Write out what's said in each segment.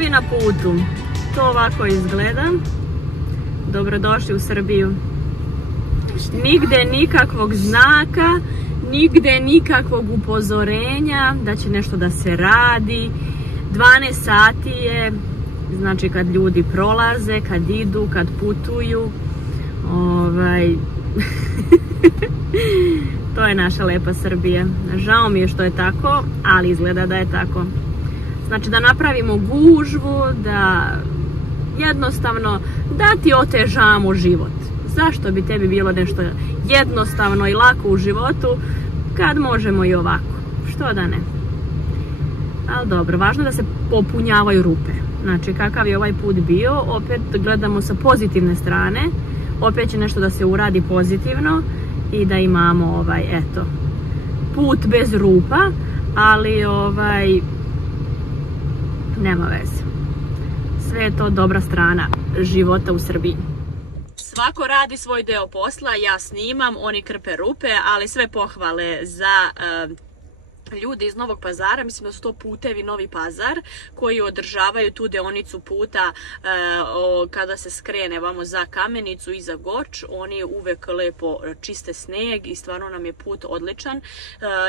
Putevi na putu. To ovako izgleda. Dobrodošli u Srbiju. Nigde nikakvog znaka, nigde nikakvog upozorenja da će nešto da se radi. 12 sati je, znači kad ljudi prolaze, kad idu, kad putuju. To je naša lepa Srbija. Žao mi je što je tako, ali izgleda da je tako. Znači da napravimo gužvu, da jednostavno da ti otežamo život. Zašto bi tebi bilo nešto jednostavno i lako u životu kad možemo i ovako? Što da ne? Ali dobro, važno da se popunjavaju rupe. Znači kakav je ovaj put bio, opet gledamo sa pozitivne strane. Opet će nešto da se uradi pozitivno i da imamo eto, put bez rupa, ali nema veze. Sve je to dobra strana života u Srbiji. Svako radi svoj deo posla, ja snimam, oni krpe rupe, ali sve pohvale za ljudi iz Novog Pazara, mislim da su to Putevi Novi Pazar, koji održavaju tu deonicu puta kada se skrene vamo za Kamenicu i za Goč. Oni uvek lepo čiste sneg i stvarno nam je put odličan.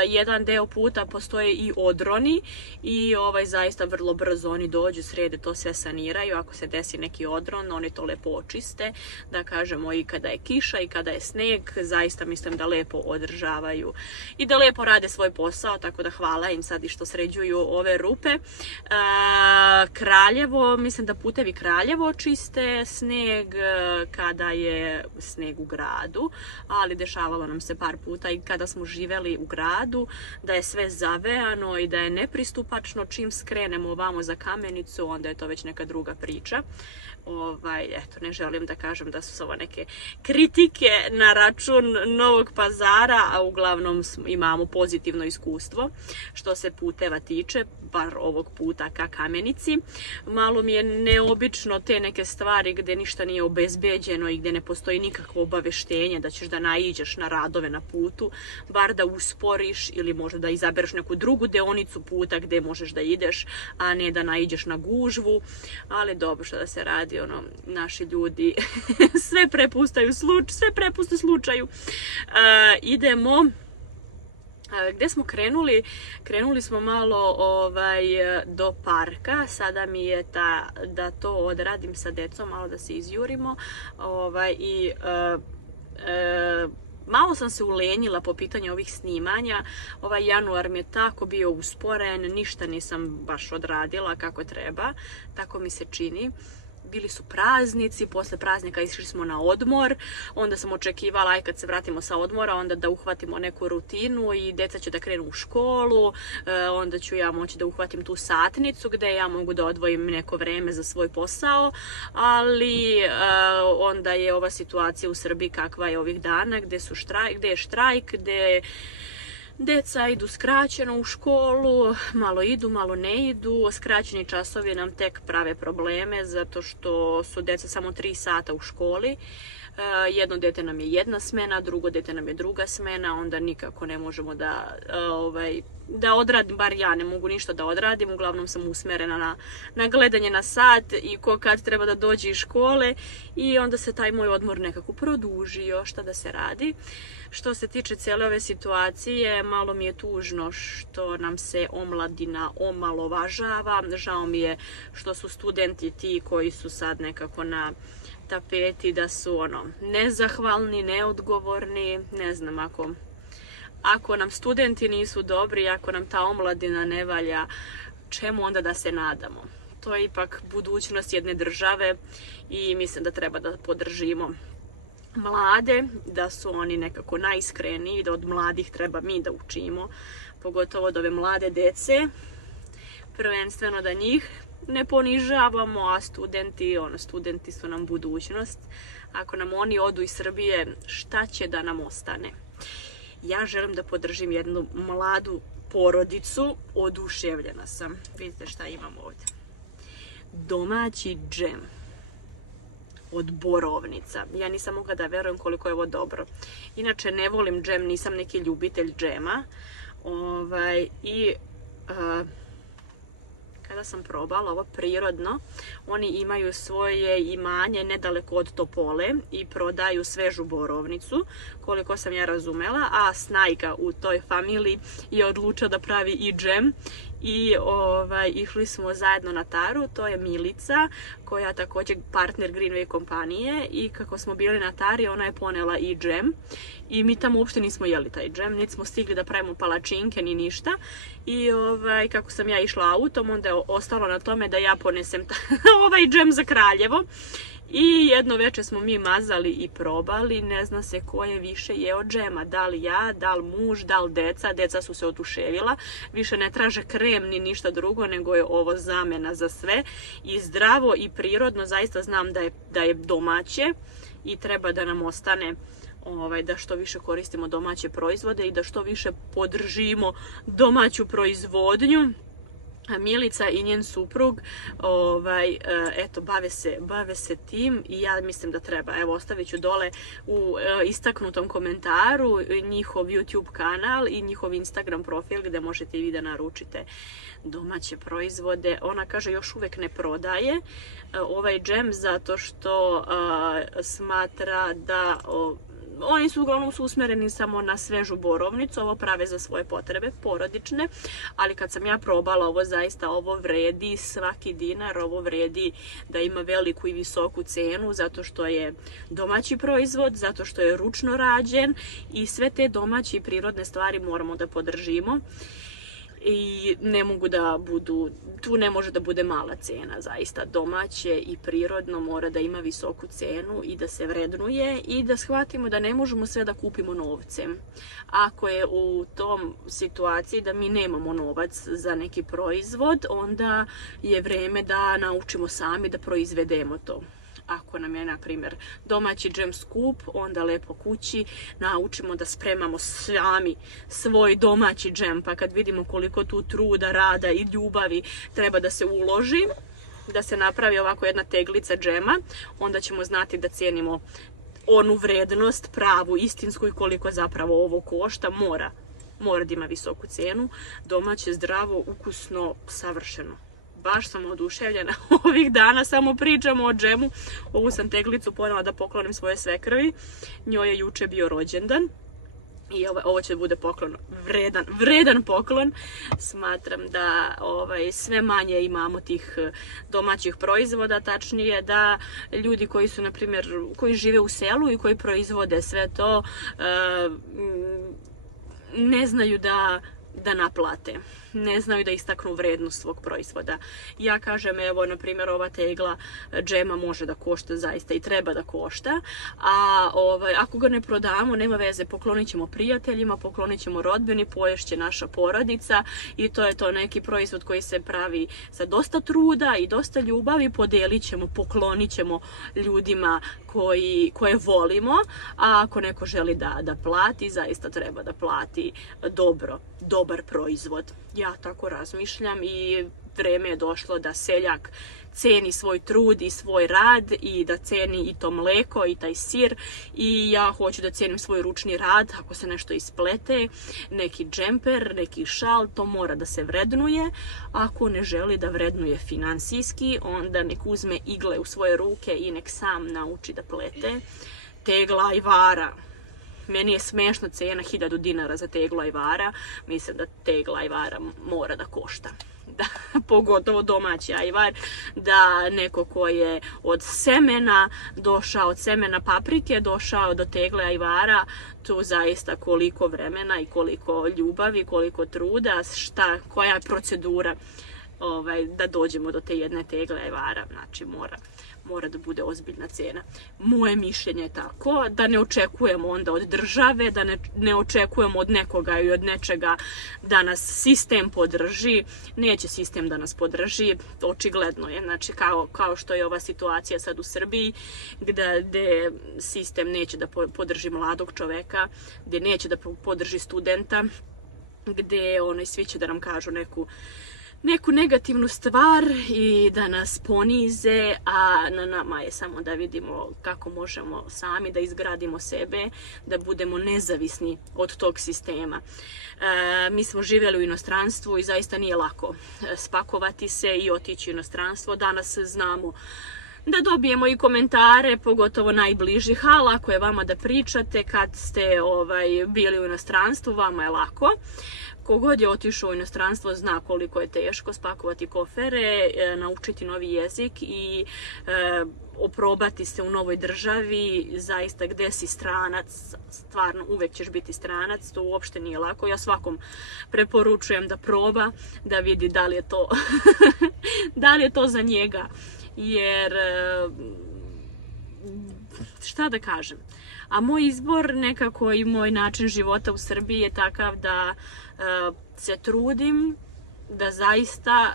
Jedan deo puta postoje i odroni i zaista vrlo brzo oni dođu, srede to sve saniraju. Ako se desi neki odron, oni to lepo očiste, da kažemo i kada je kiša i kada je sneg, zaista mislim da lepo održavaju i da lepo rade svoj posao, tako da hvala im sad i što sređuju ove rupe. Kraljevo, mislim da Putevi Kraljevo čiste sneg kada je sneg u gradu, ali dešavalo nam se par puta i kada smo živeli u gradu da je sve zavejano i da je nepristupačno. Čim skrenemo ovamo za Kamenicu, onda je to već neka druga priča. Eto, ne želim da kažem da su ovo neke kritike na račun Novog Pazara, a uglavnom imamo pozitivno iskustvo što se puteva tiče, bar ovog puta ka Kamenici. Malo mi je neobično te neke stvari gdje ništa nije obezbeđeno i gdje ne postoji nikakvo obaveštenje da ćeš da naiđeš na radove na putu, bar da usporiš ili možda da izabereš neku drugu deonicu puta gdje možeš da ideš, a ne da naiđeš na gužvu, ali dobro, što da se radi, naši ljudi sve prepuste slučaju. Idemo. Gdje smo krenuli? Krenuli smo malo do parka. Sada mi je da to odradim sa decom, malo da se izjurimo. Malo sam se ulenjila po pitanju ovih snimanja. Ovaj januar mi je tako bio usporen, ništa nisam baš odradila kako treba, tako mi se čini. Bili su praznici, posle praznika išli smo na odmor, onda sam očekivala aj kad se vratimo sa odmora onda da uhvatimo neku rutinu i deca će da krenu u školu, onda ću ja moći da uhvatim tu satnicu gdje ja mogu da odvojim neko vreme za svoj posao, ali onda je ova situacija u Srbiji kakva je ovih dana, gdje je štrajk, gdje deca idu skraćeno u školu, malo idu, malo ne idu. Skraćeni časovi nam tek prave probleme zato što su deca samo 3 sata u školi. Jedno dete nam je jedna smena, drugo dete nam je druga smena, onda nikako ne možemo da odradim, bar ja ne mogu ništa da odradim, uglavnom sam usmerena na gledanje na sat i ko kad treba da dođe iz škole i onda se taj moj odmor nekako produžio, šta da se radi. Što se tiče cijele ove situacije, malo mi je tužno što nam se omladina omalovažava, žao mi je što su studenti ti koji su sad nekako na tapeti, da su nezahvalni, neodgovorni, ne znam, ako nam studenti nisu dobri, ako nam ta omladina ne valja, čemu onda da se nadamo? To je ipak budućnost jedne države i mislim da treba da podržimo mlade, da su oni nekako najiskreniji, da od mladih treba mi da učimo, pogotovo od ove mlade dece, prvenstveno da njih ne ponižavamo, a studenti su nam budućnost. Ako nam oni odu iz Srbije, šta će da nam ostane? Ja želim da podržim jednu mladu porodicu, oduševljena sam. Vidite šta imam ovdje. Domaći džem od borovnica. Ja nisam mogla da verujem koliko je ovo dobro. Inače ne volim džem, nisam neki ljubitelj džema. kada sam probala ovo prirodno, oni imaju svoje imanje nedaleko od Topole i prodaju svežu borovnicu, koliko sam ja razumela, a snajka u toj familiji je odlučila da pravi i džem. I išli smo zajedno na taru, to je Milica koja je također partner Greenway kompanije i kako smo bili na tari ona je ponela i džem i mi tamo uopšte nismo jeli taj džem, niti smo stigli da pravimo palačinke ni ništa i kako sam ja išla autom onda je ostalo na tome da ja ponesem ovaj džem za Kraljevo. I jedno večer smo mi mazali i probali, ne zna se ko je više jeo džema, da li ja, da li muž, da li deca, deca su se oduševila, više ne traže krem ni ništa drugo, nego je ovo zamena za sve i zdravo i prirodno, zaista znam da je domaće i treba da nam ostane da što više koristimo domaće proizvode i da što više podržimo domaću proizvodnju. Milica i njen suprug eto, bave se tim i ja mislim da treba. Evo, ostavit ću dole u istaknutom komentaru njihov YouTube kanal i njihov Instagram profil gdje možete i vi da naručite domaće proizvode. Ona kaže još uvijek ne prodaje ovaj džem zato što smatra da oni su uglavnom usmjereni samo na svežu borovnicu, ovo prave za svoje potrebe porodične, ali kad sam ja probala ovo zaista ovo vredi svaki dinar, ovo vredi da ima veliku i visoku cenu zato što je domaći proizvod, zato što je ručno rađen i sve te domaće i prirodne stvari moramo da podržimo. I ne mogu da budu, tu ne može da bude mala cena, zaista domaće i prirodno mora da ima visoku cenu i da se vrednuje i da shvatimo da ne možemo sve da kupimo novcem. Ako je u tom situaciji da mi nemamo novac za neki proizvod, onda je vreme da naučimo sami da proizvedemo to. Ako nam je, na primjer, domaći džem skup, onda lepo kući naučimo da spremamo sami svoj domaći džem, pa kad vidimo koliko tu truda, rada i ljubavi treba da se uloži, da se napravi ovako jedna teglica džema, onda ćemo znati da cijenimo onu vrednost, pravu, istinsku i koliko zapravo ovo košta, mora da ima visoku cenu, domaće, zdravo, ukusno, savršeno. Baš sam oduševljena ovih dana, samo pričamo o džemu. Ovu sam teglicu ponela da poklonim svoje svekrvi. Njoj je juče bio rođendan. I ovo će bude poklon, vredan poklon. Smatram da sve manje imamo tih domaćih proizvoda, tačnije da ljudi koji su, na primjer, koji žive u selu i koji proizvode sve to, ne znaju da naplate, ne znaju da istaknu vrednost svog proizvoda. Ja kažem, evo, na primjer, ova tegla džema može da košta zaista i treba da košta, a ako ga ne prodamo, nema veze, poklonit ćemo prijateljima, poklonit ćemo rodbini, poješće naša porodica i to je to neki proizvod koji se pravi sa dosta truda i dosta ljubavi, podelit ćemo, poklonit ćemo ljudima koje volimo, a ako neko želi da plati, zaista treba da plati dobar proizvod. Ja tako razmišljam i vreme je došlo da seljak ceni svoj trud i svoj rad i da ceni i to mleko i taj sir i ja hoću da cenim svoj ručni rad. Ako se nešto isplete, neki džemper, neki šal, to mora da se vrednuje. Ako ne želi da vrednuje finansijski, onda nek uzme igle u svoje ruke i nek sam nauči da plete. Tegla ajvara. Meni je smešna cena 1000 dinara za teglu ajvara. Mislim da tegla ajvara mora da košta. Da, pogotovo domaći ajvar, da neko ko je od semena došao, od semena paprike došao do tegle ajvara, tu zaista koliko vremena i koliko ljubavi, koliko truda, koja je procedura da dođemo do te jedne tegle ajvara. Znači mora da bude ozbiljna cena. Moje mišljenje je tako, da ne očekujemo onda od države, da ne očekujemo od nekoga i od nečega da nas sistem podrži. Neće sistem da nas podrži, očigledno je. Znači, kao što je ova situacija sad u Srbiji, gde sistem neće da podrži mladog čoveka, gde neće da podrži studenta, gde svi će da nam kažu neku negativnu stvar i da nas ponize, a na nama je samo da vidimo kako možemo sami da izgradimo sebe, da budemo nezavisni od tog sistema. Mi smo živjeli u inostranstvu i zaista nije lako spakovati se i otići u inostranstvo. Danas znamo da dobijemo i komentare, pogotovo najbližih, a lako je vama da pričate kad ste bili u inostranstvu, vama je lako. Kogod je otišao u inostranstvo zna koliko je teško spakovati kofere, naučiti novi jezik i oprobati se u novoj državi, zaista gdje si stranac, stvarno uvijek ćeš biti stranac, to uopšte nije lako. Ja svakom preporučujem da proba, da vidi da li je to, da li je to za njega. Jer, šta da kažem, a moj izbor nekako i moj način života u Srbiji je takav da se trudim da zaista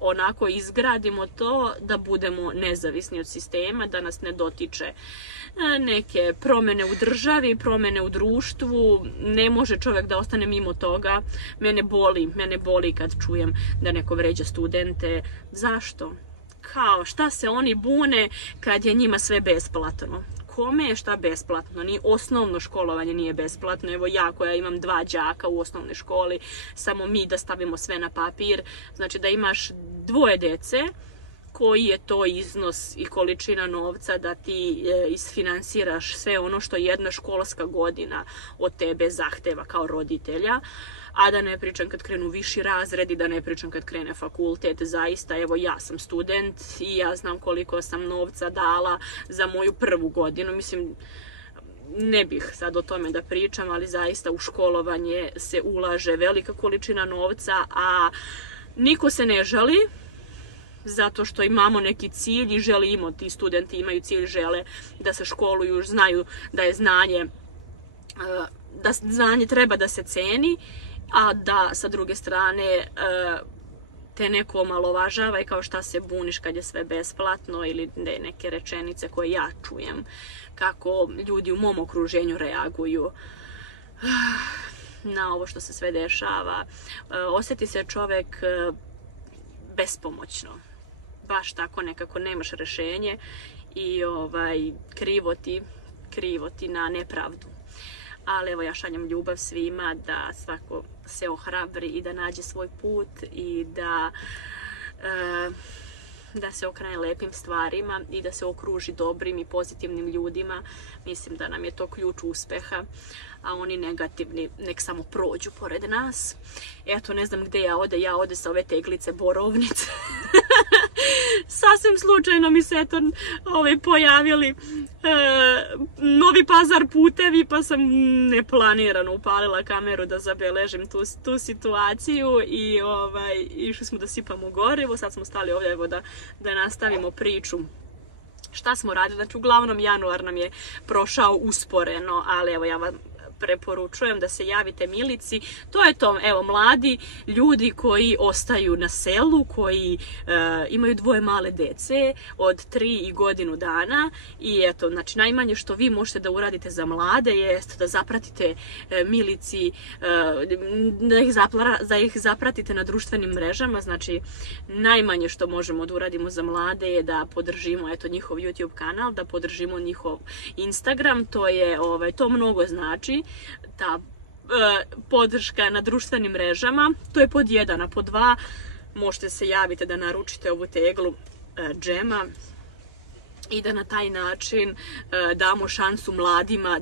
onako izgradimo to da budemo nezavisni od sistema, da nas ne dotiče neke promjene u državi, promjene u društvu. Ne može čovjek da ostane mimo toga. Mene boli kad čujem da neko vređa studente. Zašto? Kao, šta se oni bune kad je njima sve besplatno? Kome je šta besplatno? Ni osnovno školovanje nije besplatno. Evo ja koja imam 2 đaka u osnovnoj školi, samo mi da stavimo sve na papir. Znači da imaš 2 dece, koji je to iznos i količina novca da ti isfinansiraš sve ono što jedna školska godina od tebe zahteva kao roditelja. A da ne pričam kad krenu viši razredi, da ne pričam kad krene fakultet. Zaista, evo ja sam student i ja znam koliko sam novca dala za moju prvu godinu. Mislim, ne bih sad o tome da pričam, ali zaista u školovanje se ulaže velika količina novca, a niko se ne žali, zato što imamo neki cilj i želimo, ti studenti imaju cilj, žele da se školuju, znaju da je znanje treba da se ceni, a da sa druge strane te neko omalovažava i kao šta se buniš kad je sve besplatno, ili neke rečenice koje ja čujem kako ljudi u mom okruženju reaguju na ovo što se sve dešava. Osjeti se čovjek bespomoćno. Baš tako, nekako nemaš rješenje i krivo ti na nepravdu. Ali evo ja šaljem ljubav svima da svako se ohrabri i da nađe svoj put i da se okrene lepim stvarima i da se okruži dobrim i pozitivnim ljudima. Mislim da nam je to ključ uspeha, a oni negativni nek samo prođu pored nas. Eto, ne znam gdje ja ode sa ove teglice borovnice. Sasvim slučajno mi se eto pojavili Novi Pazar putevi, pa sam neplanirano upalila kameru da zabeležim tu situaciju i išli smo da sipamo gorivo. Sad smo stali ovdje evo da nastavimo priču. Šta smo radili? Znači, uglavnom januar nam je prošao usporeno, ali evo ja vam preporučujem da se javite Milici. To je to, evo, mladi ljudi koji ostaju na selu, koji imaju 2 male dece od 3 i godinu dana i eto, znači najmanje što vi možete da uradite za mlade jest da zapratite Milici, da ih zapratite na društvenim mrežama. Znači najmanje što možemo da uradimo za mlade je da podržimo eto njihov YouTube kanal, da podržimo njihov Instagram. To mnogo znači, ta podrška na društvenim mrežama. To je pod 1, a pod 2 možete se javiti da naručite ovu teglu džema i da na taj način damo šansu mladima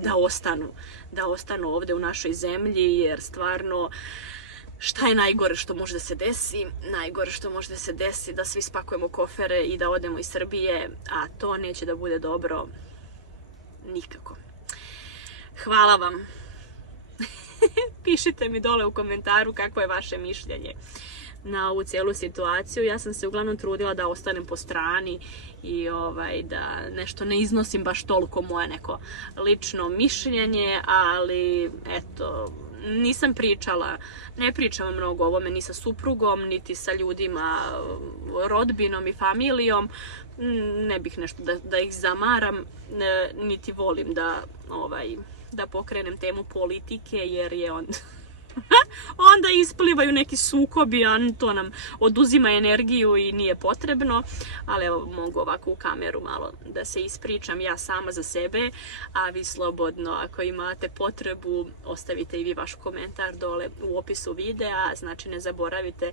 da ostanu ovdje u našoj zemlji, jer stvarno šta je najgore što može da se desi? Najgore što može da se desi da svi spakujemo kofere i da odemo iz Srbije, a to neće da bude dobro nikako. Hvala vam. Pišite mi dole u komentaru kako je vaše mišljenje na ovu cijelu situaciju. Ja sam se uglavnom trudila da ostanem po strani i da nešto ne iznosim baš toliko moje neko lično mišljenje, ali eto, nisam pričala, ne pričam mnogo o ovome ni sa suprugom, niti sa ljudima, rodbinom i familijom. Ne bih nešto da ih zamaram, niti volim da pokrenem temu politike, jer je onda isplivaju neki sukobi, a to nam oduzima energiju i nije potrebno. Ali evo, mogu ovako u kameru malo da se ispričam ja sama za sebe, a vi slobodno, ako imate potrebu, ostavite i vi vaš komentar dole u opisu videa. Znači, ne zaboravite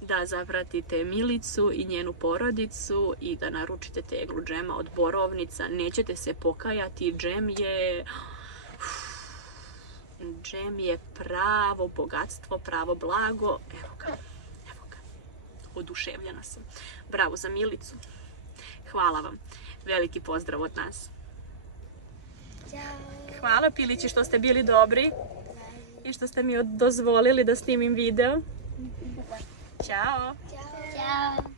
da zapratite Milicu i njenu porodicu i da naručite teglu džema od borovnica. Nećete se pokajati, džem je pravo bogatstvo, pravo blago. Evo ga. Oduševljena sam. Bravo za Milicu. Hvala vam. Veliki pozdrav od nas. Hvala Pilići što ste bili dobri i što ste mi dozvolili da snimim video. Ćao. Ćao.